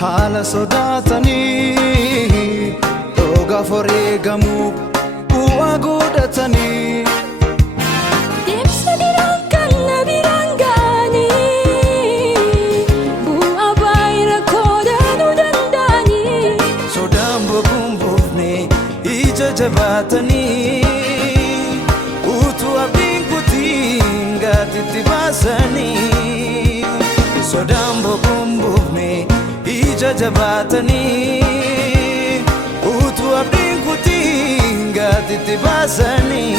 haala sodaatanii dhooga foreegamuu bu'aa godhatanii deemsa diraan kan na biraan ga'anii bu'aa baay'ee rakkoo daanuu danda'anii sodaan boquun buufne ija jabaatanii utuu abdiin kutiin gaatitti baasanii sodaan boquun buufne ija jabaatanii utuu abdiin kutiin gaatitti baasanii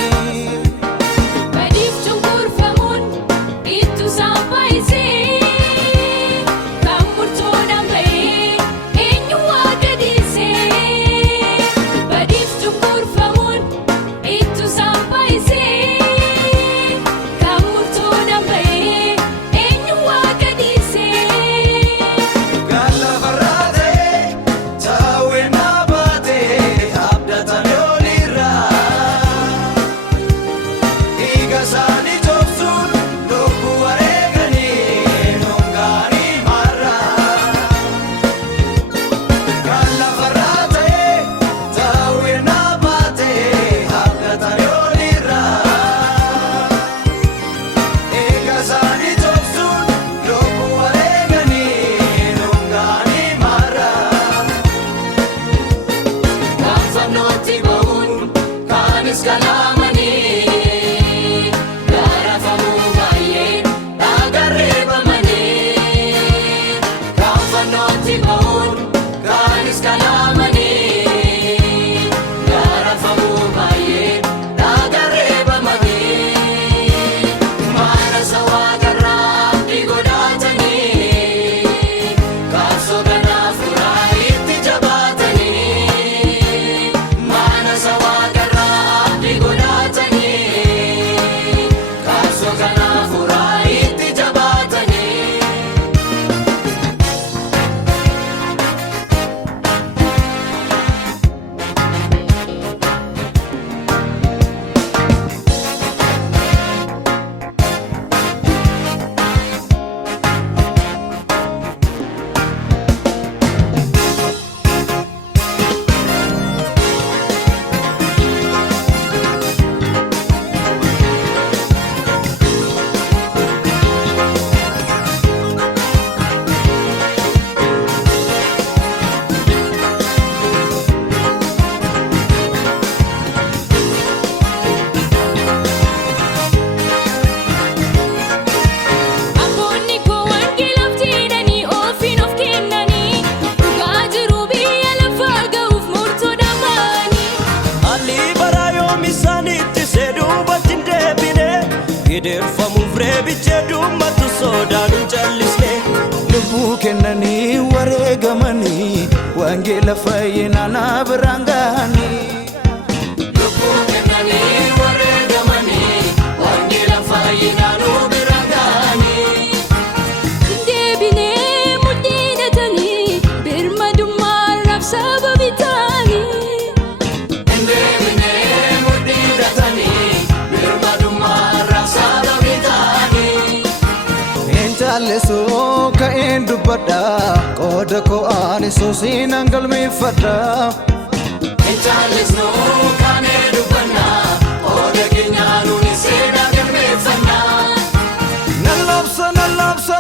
badiif cunqurfamuun ittu saaphaayisee kan murtoodhaan ba'ee eenyu waaqa dhiisee badiif cunqurfamuun ittu saaphaayisee kan murtoodhaan ba'ee eenyu waaqa dhiisee Gala barate, tawe nabate, abdata leolira. Iga sani jobsun, loku aregani, nongani marra. Gala barate, tawe nabate, abdata leolira. Iga sani jobsun, loku aregani, nongani marra. Gaafannootti ba'uun kaanis galaamanii gaarafamuu baay'ee dhaagarreebamanii gaafannootti ba'uun kaanis galaamanii gaarafamuu baay'ee dhaagarreebamanii maana sawaa garraa abdii godhatanii kaabsoo ganaa furaa itti jabaatanii maana sawaa garraa abdii godhatanii kaabsoo ganaa furaa itti jabaatanii Abboonni koo wangeelaaf jedhanii ofiin of kennanii dhugaa jiru biyya lafaa ga'uuf murtoodhaan ba'anii Alli bara yoomi isaaniitti seeduubatti hin deebine gideeffamuuf reebichee dummatu sodaan hin callisne lubbuu kennanii wareegamanii wangeela fayyinaa biraan gahanii lubbuu kennanii wareegamanii wangeela fayyinaa nu biraan ga'anii deebinee mudhii hidhatanii birmadummaadhaaf sababii ta'anii deebinee mudhii hidhatanii birmadummaadhaaf sababii ta'anii Een jaallesoo ka'een dubbadha qooda koo ani soosiinan galmeeffadha Injaallisnoo kaanee dubbannaa qooda keenyaa nuuni seenaa galmeeffannaa Nan labsa